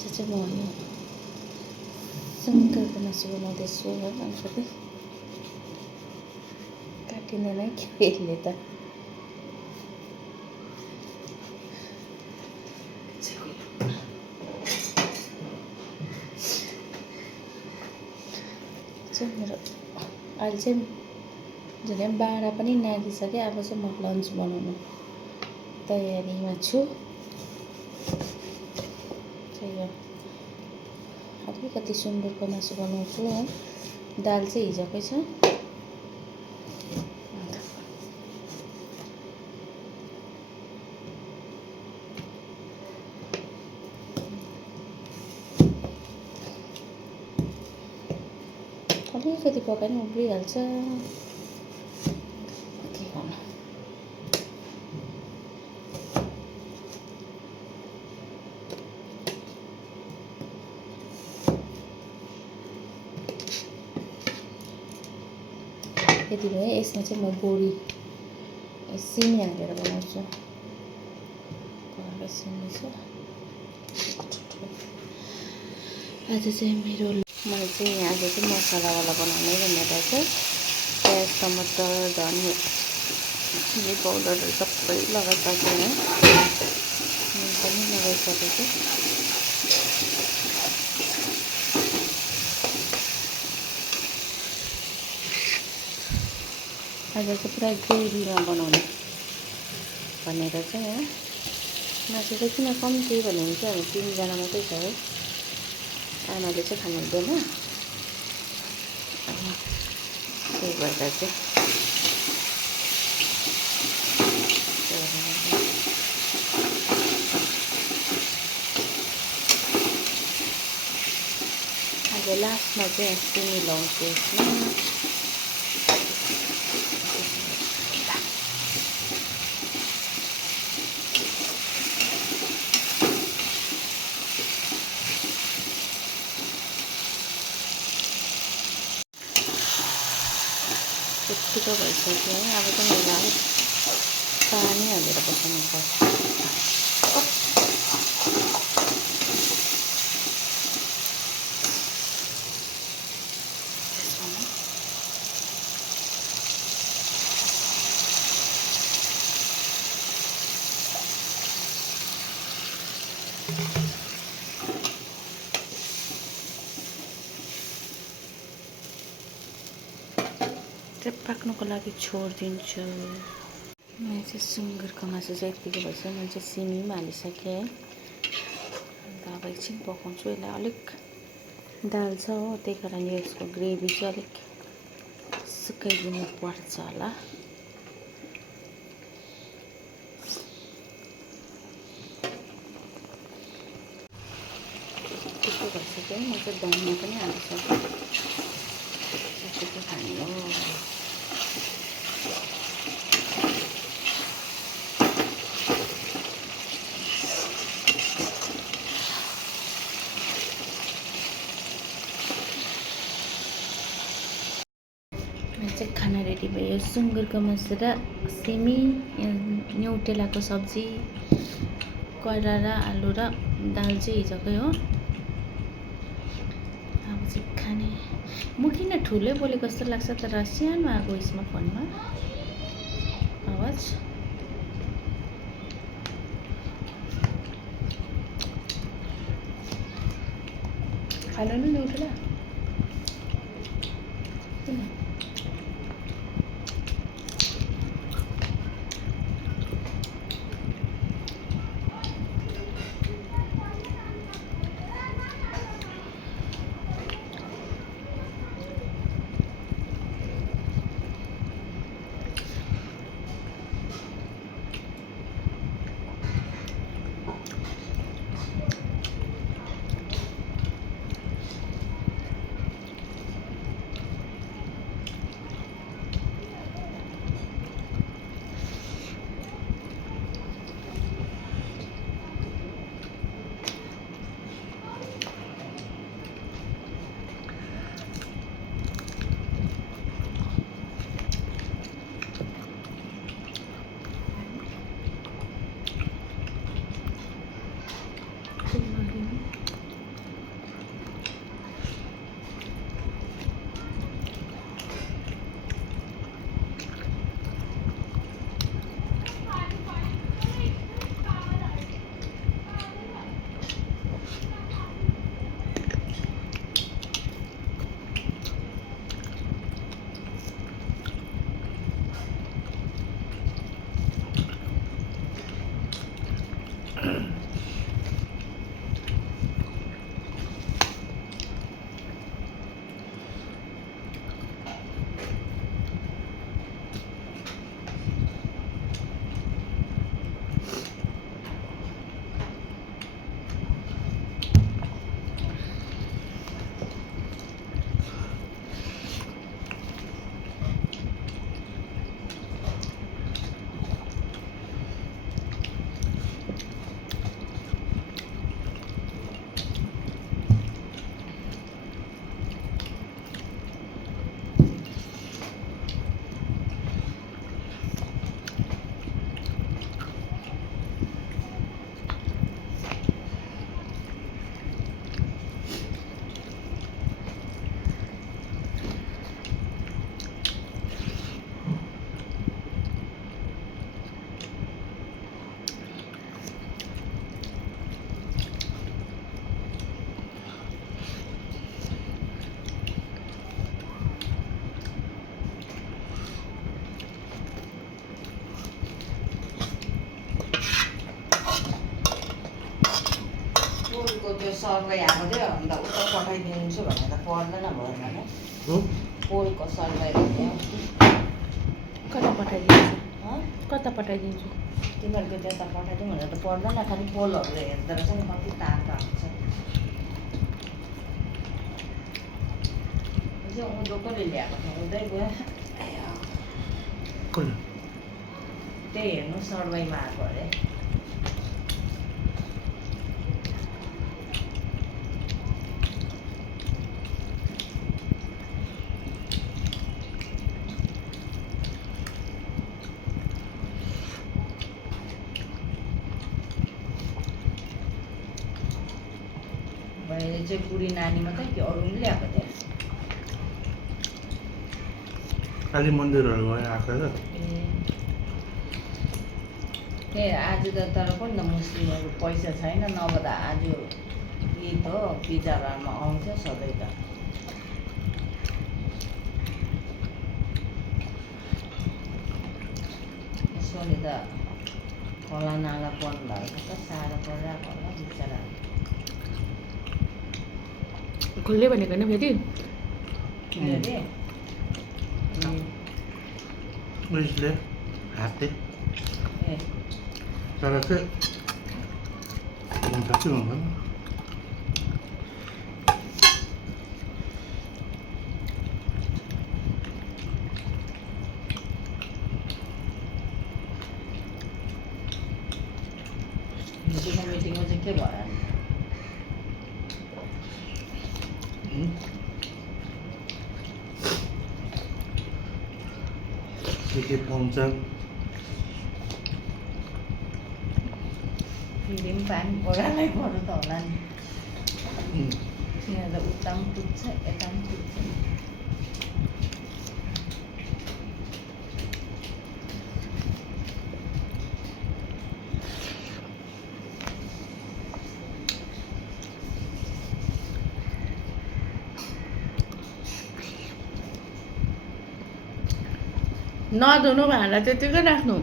आज चाहिँ म यो सुँगुरको मासु बनाउँदैछु हो। अलिकति काटिँदैन के यसले त। मेरो अहिले चाहिँ झन् 12 पनि नागिसक्यो। अब चाहिँ म लन्च बनाउनु तयारीमा छु। चाहिँ अलिकति सुँगुरको मासु बनाउँछु हो। दाल चाहिँ हिजोकै छ। अलिकति पकाए पनि उब्लिहाल्छ। के गर्नु। यति भयो। यसमा चाहिँ म बोडी सिमी हालेर बनाउँछु। सिमी छ। आज चाहिँ मैले चाहिँ आज चाहिँ मसलावाला बनाउने भनेर चाहिँ प्याज टमाटर धनियाँ चिली पाउडरहरू सबै लगाइसकेँ है। नुन पनि लगाइसकेको। आज चाहिँ पुरा ग्रेभीमा बनाउने भनेर चाहिँ है। मासु चाहिँ किन कम्ती भने चाहिँ हामी 3 जना मात्रै छ है। आमाले चाहिँ खानु हुँदैन। त्यही भएर चाहिँ आज लास्टमा चाहिँ सिमी लाउँछु यसमा। यत्तिको भइसक्यो है। अब चाहिँ मैले अलिक पानी हालेर बसाउनु पर्छ। पाक्नुको लागि छोडिदिन्छु। मैले चाहिँ सुँगुरको मासु चाहिँ यत्तिको भइसक्यो। मैले चाहिँ सिमी पनि हालिसकेँ है। अन्त अब एकछिन पकाउँछु। यसलाई अलिक दाल छ हो, त्यही कारणले यसको ग्रेभी चाहिँ अलिक सुकाइदिनु पर्छ होला। त्यस्तो भइसक्यो। म चाहिँ धनियाँ पनि हालिसकेँ। त्यस्तो खाने हो। चाहिँ खाना रेडी भयो। सुँगुरको मासु र सिमी, न्युटेलाको सब्जी, करेला आलु र दाल चाहिँ हिजोकै हो। अब चाहिँ खाने। म किन ठुलै बोलेको जस्तो लाग्छ तर सानो आएको यसमा फोनमा आवाज। खानु नि न्युटेला। पोलको त्यो सर्वे आएको थियो अन्त उता पठाइदिन्छु भनेर पर्दैन भएन पोलको सर्वे भन्यो कता पठाइदिन्छु कता पठाइदिन्छु तिमीहरूको त्यता पठाइदिउँ भनेर त पर्दैन खालि पोलहरू हेर्दो रहेछ नि कति तारका हुन्छ उँधोकोले ल्याएको थियो उधै गयो त्यही हेर्नु सर्वेमा आएको अरे मैले चाहिँ बुढी नानी मात्रै कि अरू पनि ल्याएको थिएँ काली मन्दिरहरू आएको छ ए आज त तर कुन त मुस्लिमहरू पैसा छैन नभए त आज ईद हो बिजरामा आउँथ्यो सधैँ त यसोले त खोला नाला बन्द भएको त साह्रो परिरहेको होला बिचरा खुल्ले भनेको होइन फेरि के अरे उयसले हाते ए तर चाहिँ हुन्छ कि हुँदैन हिजोको मिटिङमा चाहिँ के भयो के पाउँछ फेरि पनि पानी पगालै पर्नु त होला नि यहाँ त उता पनि पुग्छ यता पनि पुग्छ नधुनु भाँडा त्यतिकै राख्नु